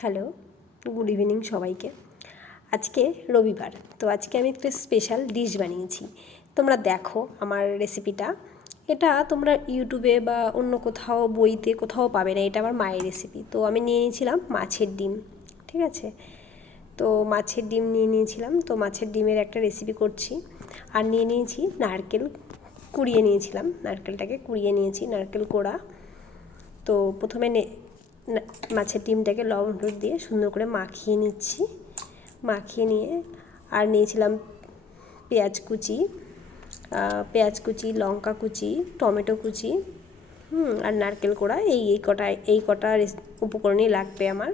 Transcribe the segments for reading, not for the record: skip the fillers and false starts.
Hello, good evening সবাইকে। আজকে রবিবার, তো আজকে আমি একটা স্পেশাল ডিশ বানিয়েছি। তোমরা দেখো আমার রেসিপিটা। এটা তোমরা ইউটিউবে বা অন্য কোথাও বইতে কোথাও পাবে না, এটা আমার মায়ের রেসিপি। তো আমি নিয়ে নিয়েছিলাম মাছের ডিম, ঠিক আছে। তো মাছের ডিম নিয়ে নিয়েছিলাম, তো মাছের ডিমের একটা রেসিপি করছি। আর নিয়ে নিয়েছি নারকেল, কুড়িয়ে নিয়েছিলাম, নারকেলটাকে কুড়িয়ে নিয়েছি, নারকেল কোড়া। তো প্রথমে মাছের ডিমটাকে লবণ হলুদ দিয়ে সুন্দর করে মাখিয়ে নিচ্ছি। মাখিয়ে নিয়ে আর নিয়েছিলাম পেঁয়াজ কুচি, লঙ্কা কুচি, টমেটো কুচি, আর নারকেল কোড়া। এই কটা উপকরণই লাগবে আমার,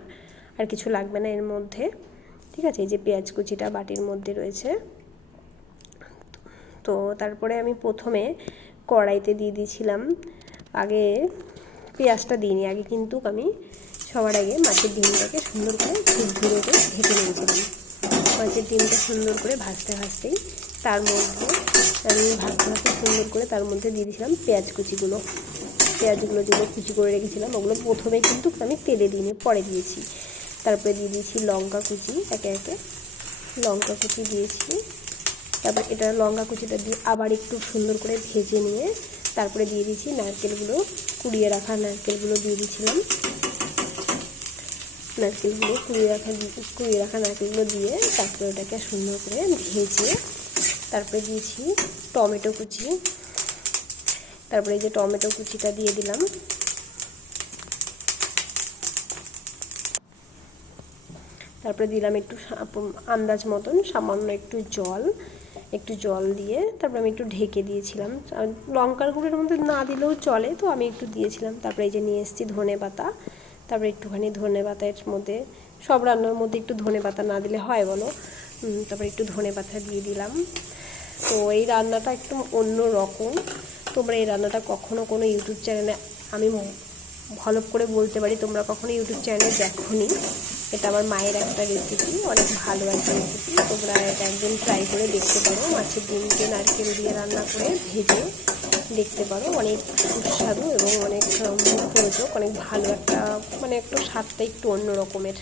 আর কিছু লাগবে না এর মধ্যে, ঠিক আছে। এই যে পেঁয়াজ কুচিটা বাটির মধ্যে রয়েছে। তো তারপরে আমি প্রথমে কড়াইতে দিয়ে দিয়েছিলাম, আগে পেঁয়াজটা দিইনি, আগে কিন্তু আমি সবার আগে মাছের ডিমটাকে সুন্দর করে ঝুরঝুরে করে ঢেকে নিয়েছিলাম। মাছের ডিমটা সুন্দর করে ভাজতেই তার মধ্যে আমি সুন্দর করে তার মধ্যে দিয়ে দিয়েছিলাম পেঁয়াজগুলো যেগুলো কুচি করে রেখেছিলাম, ওগুলো প্রথমে কিন্তু আমি তেলে দিইনি, পরে দিয়েছি। তারপরে দিয়ে দিয়েছি লঙ্কা কুচি, একে একে লঙ্কা কুচি দিয়েছি। তারপর এটা লঙ্কা কুচিটা দিয়ে আবার একটু সুন্দর করে ভেজে নিয়ে তারপরে দিয়ে দিয়েছি নারকেলগুলো, কুড়িয়ে রাখা নারকেলগুলো দিয়ে দিয়েছিলাম। কুড়িয়ে রাখা নারকেলগুলো দিয়ে তারপরে ওটাকে সুন্দর করে ভেজে তারপরে দিয়েছি টমেটো কুচি। তারপরে এই যে টমেটো কুচিটা দিয়ে দিলাম। তারপরে দিলাম একটু আন্দাজ মতন সামান্য একটু জল দিয়ে তারপরে আমি একটু ঢেকে দিয়েছিলাম। লঙ্কার গুঁড়োর মধ্যে না দিলেও চলে, তো আমি একটু দিয়েছিলাম। তারপরে এই যে নিয়ে এসেছি ধনেপাতা, তারপরে একটুখানি ধনেপাতার মধ্যে, সব রান্নার মধ্যে একটু ধনেপাতা না দিলে হয় বলো। তারপরে একটু ধনেপাতা দিয়ে দিলাম। তো এই রান্নাটা একটু অন্য রকম। তোমরা এই রান্নাটা কখনো কোনো ইউটিউব চ্যানেলে, আমি ভালো করে বলতে পারি তোমরা কখনো ইউটিউব চ্যানেলে দেখোনি। এটা আমার মায়ের একটা রেসিপি, অনেক ভালো একটা রেসিপি। তোমরা এটা একদিন ট্রাই করে দেখতে পারো, মাছের ডিমকে নারকেল দিয়ে রান্না করে ভেজে দেখতে পারো। অনেক সুস্বাদু এবং অনেক মুখরোচক, অনেক ভালো একটা, মানে একটু স্বাদটা একটু অন্য রকমের।